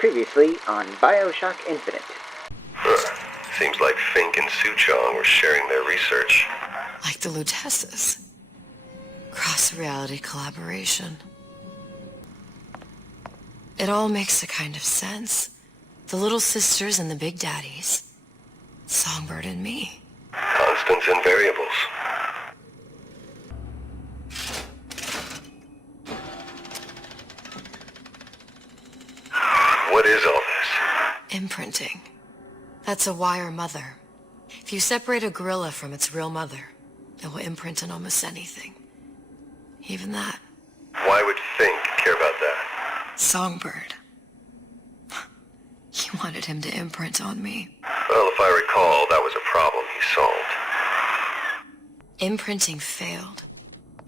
Previously on BioShock Infinite. Seems like Fink and Suchong were sharing their research. Like the Lutesses. Cross-reality collaboration. It all makes a kind of sense. The little sisters and the big daddies. Songbird and me. Constants and variables. What is all this? Imprinting. That's a wire mother. If you separate a gorilla from its real mother, it will imprint on almost anything. Even that. Why would Fink care about that? Songbird. He wanted him to imprint on me. Well, if I recall, that was a problem he solved. Imprinting failed.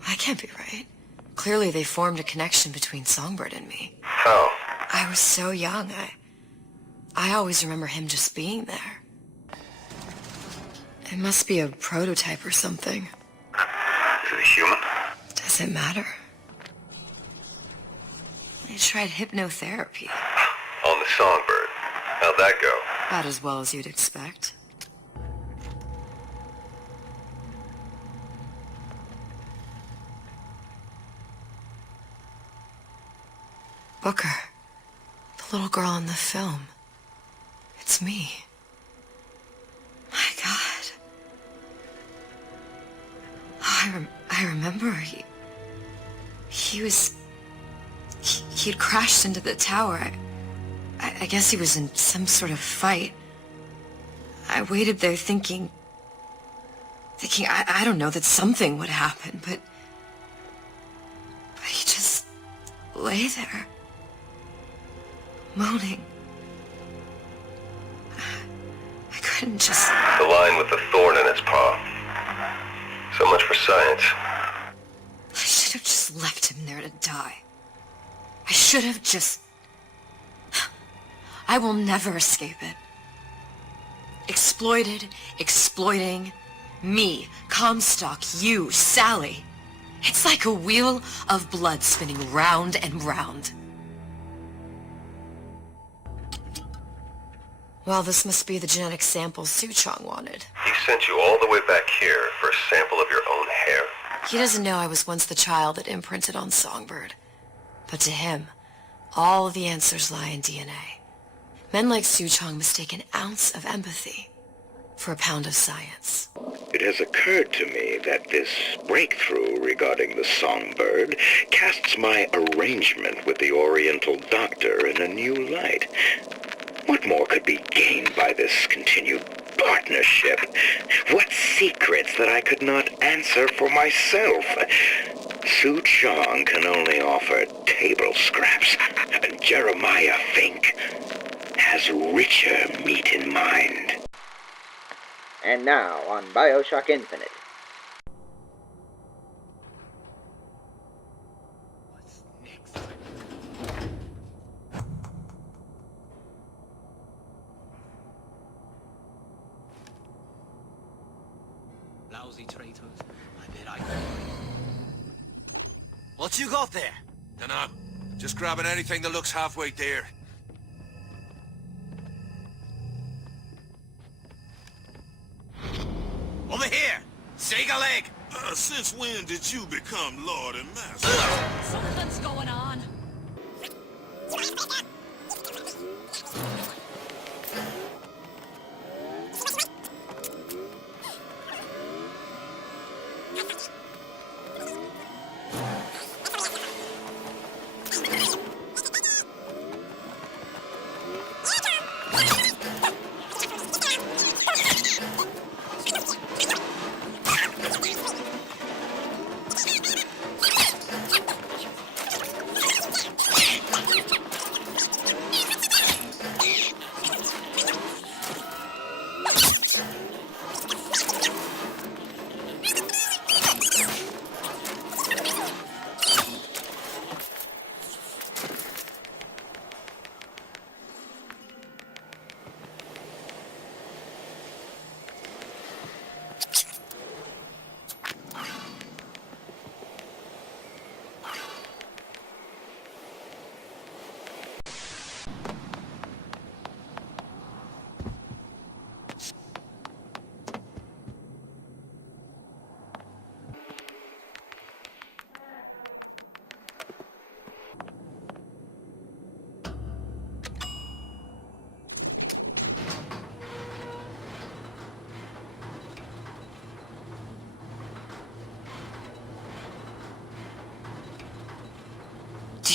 That can't be right. Clearly they formed a connection between Songbird and me. How? I was so young, I always remember him just being there. It must be a prototype or something. Is it a human? Does it matter? I tried hypnotherapy. On the Songbird. How'd that go? About as well as you'd expect. Booker. The little girl in the film. It's me. My God. Oh, I remember he'd crashed into the tower. I guess he was in some sort of fight. I waited there thinking I don't know, that something would happen, but he just lay there, moaning. I couldn't just... The line with the thorn in its paw. So much for science. I should have just left him there to die. I should have just... I will never escape it. Exploited, exploiting, me, Comstock, you, Sally. It's like a wheel of blood spinning round and round. Well, this must be the genetic sample Suchong wanted. He sent you all the way back here for a sample of your own hair? He doesn't know I was once the child that imprinted on Songbird. But to him, all of the answers lie in DNA. Men like Suchong mistake an ounce of empathy for a pound of science. It has occurred to me that this breakthrough regarding the Songbird casts my arrangement with the Oriental Doctor in a new light. What more could be gained by this continued partnership? What secrets that I could not answer for myself? Suchong can only offer table scraps. Jeremiah Fink has richer meat in mind. And now on BioShock Infinite. What's next? Lousy traitors. I bet I can. What you got there? Dunno. Just grabbing anything that looks halfway there. Over here! Shake a leg! Since when did you become Lord and Master? Something's going on.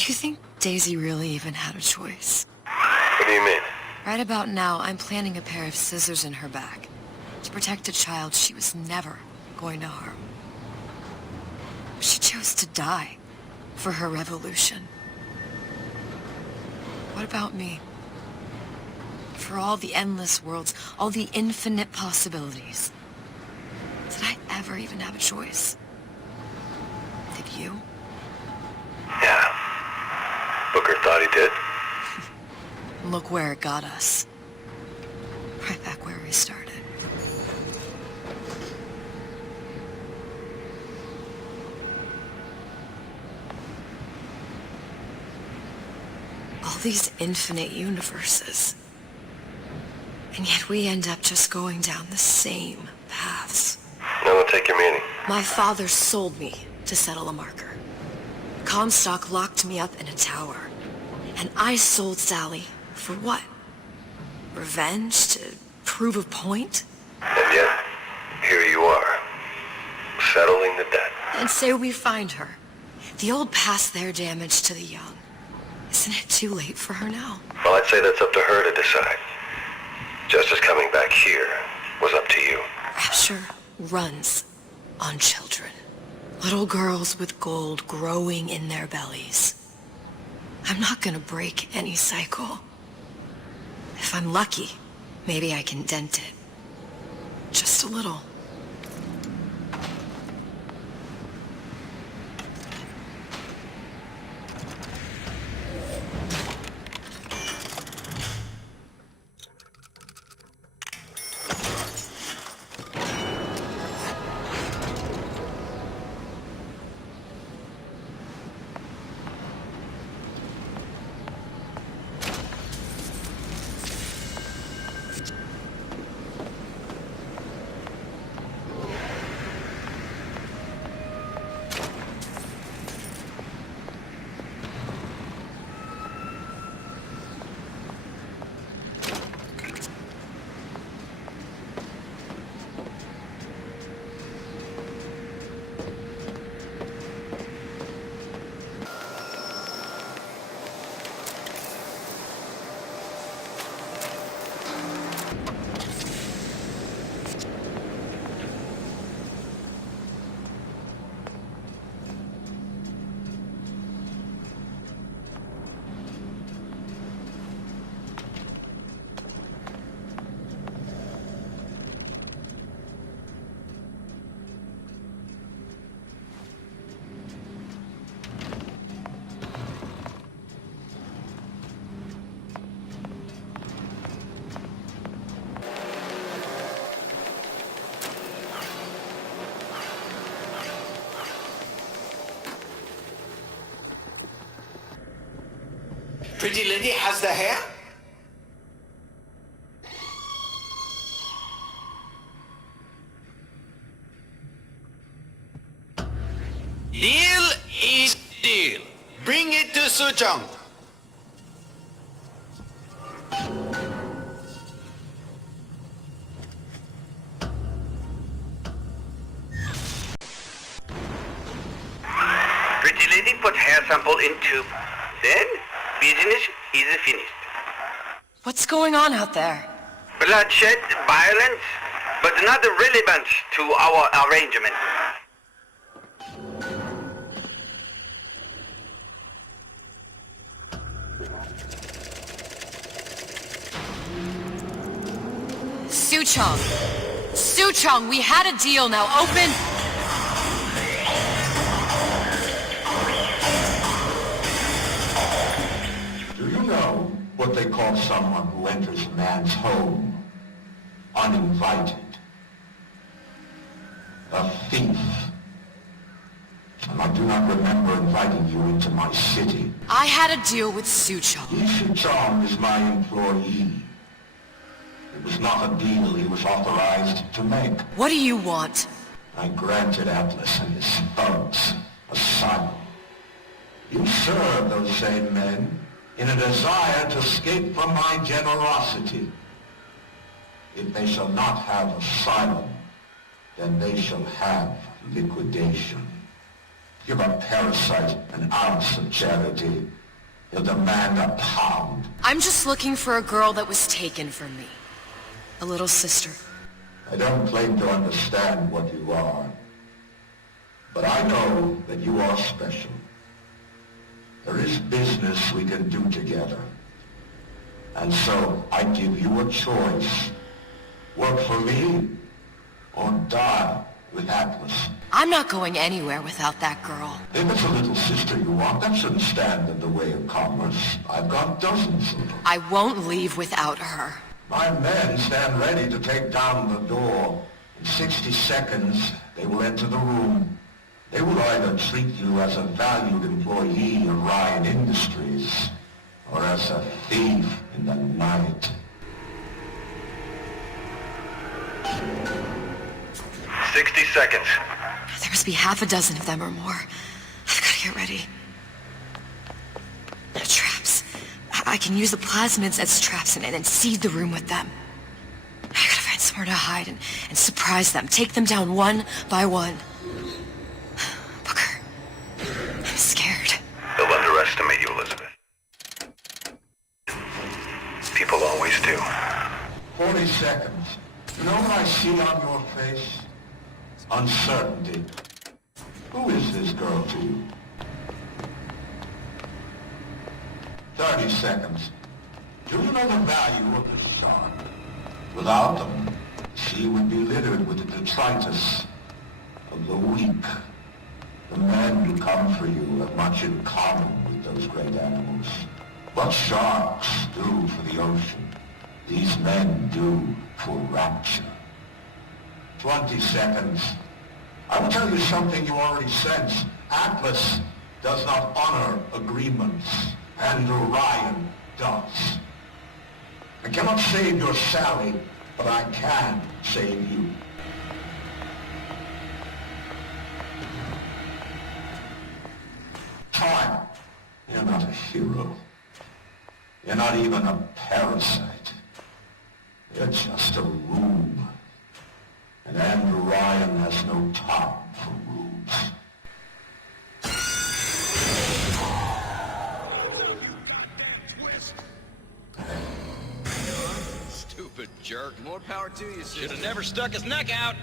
you think Daisy really even had a choice? What do you mean? Right about now, I'm planting a pair of scissors in her back to protect a child she was never going to harm. She chose to die for her revolution. What about me? For all the endless worlds, all the infinite possibilities. Did I ever even have a choice? Did you? Yeah. Booker thought he did. Look where it got us. Right back where we started. All these infinite universes. And yet we end up just going down the same paths. No, we'll take your meaning. My father sold me to settle a marker. Comstock locked me up in a tower. And I sold Sally for what? Revenge? To prove a point? And yet, here you are, settling the debt. And say we find her. The old past their damage to the young. Isn't it too late for her now? Well, I'd say that's up to her to decide. Justice coming back here was up to you. Rapture runs on children. Little girls with gold growing in their bellies. I'm not gonna break any cycle. If I'm lucky, maybe I can dent it. Just a little. Pretty lady has the hair? Deal is deal. Bring it to Suchong. Pretty lady put hair sample in tube. Then business is finished. What's going on out there? Bloodshed, violence, but not relevant to our arrangement. Suchong! Suchong, we had a deal, now open! Do you know what they call someone who enters a man's home uninvited? A thief. And I do not remember inviting you into my city. I had a deal with Suchong. Suchong is my employee. It was not a deal he was authorized to make. What do you want? I granted Atlas and his thugs asylum. You serve those same men in a desire to escape from my generosity. If they shall not have asylum, then they shall have liquidation. Give a parasite an ounce of charity. He'll demand a pound. I'm just looking for a girl that was taken from me. A little sister. I don't claim to understand what you are, but I know that you are special. There is business we can do together. And so I give you a choice. Work for me or die with Atlas. I'm not going anywhere without that girl. If it's a little sister you want, that shouldn't stand in the way of commerce. I've got dozens of them. I won't leave without her. My men stand ready to take down the door. In 60 seconds, they will enter the room. They will either treat you as a valued employee of Ryan Industries, or as a thief in the night. 60 seconds. There must be half a dozen of them or more. I've got to get ready. Traps. I can use the plasmids as traps and seed the room with them. I gotta find somewhere to hide and surprise them. Take them down one by one. Booker, I'm scared. They'll underestimate you, Elizabeth. People always do. 40 seconds. You know what I see on your face? Uncertainty. Who is this girl to you? 30 seconds. Do you know the value of the shark? Without them, the sea would be littered with the detritus of the weak. The men who come for you have much in common with those great animals. What sharks do for the ocean, these men do for Rapture. 20 seconds. I will tell you something you already sense. Atlas does not honor agreements, and Orion does. I cannot save your Sally, but I can save you. Time. You're not a hero. You're not even a parasite. You're just a rube. And Andrew Ryan has no time for rubes. Stupid jerk. More power to you, Should have never stuck his neck out.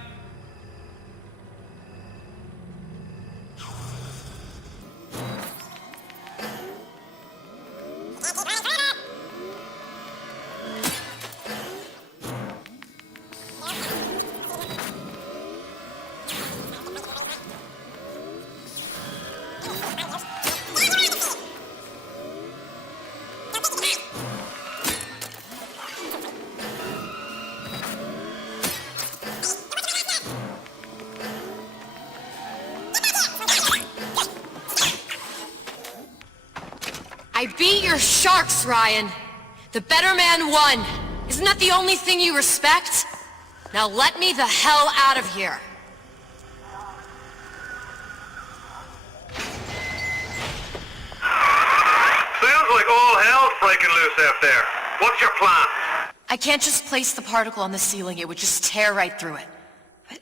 I beat your sharks, Ryan. The better man won. Isn't that the only thing you respect? Now let me the hell out of here. Sounds like all hell's breaking loose out there. What's your plan? I can't just place the particle on the ceiling. It would just tear right through it. But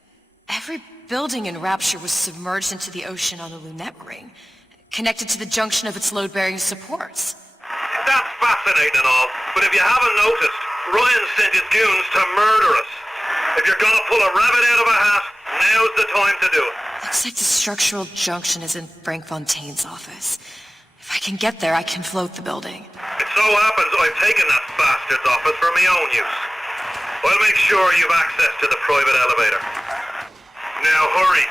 every building in Rapture was submerged into the ocean on the Lunette ring, connected to the junction of its load-bearing supports. That's fascinating and all, but if you haven't noticed, Ryan sent his goons to murder us. If you're gonna pull a rabbit out of a hat, now's the time to do it. Looks like the structural junction is in Frank Fontaine's office. If I can get there, I can float the building. It so happens I've taken that bastard's office for my own use. I'll make sure you've access to the private elevator. Now hurry.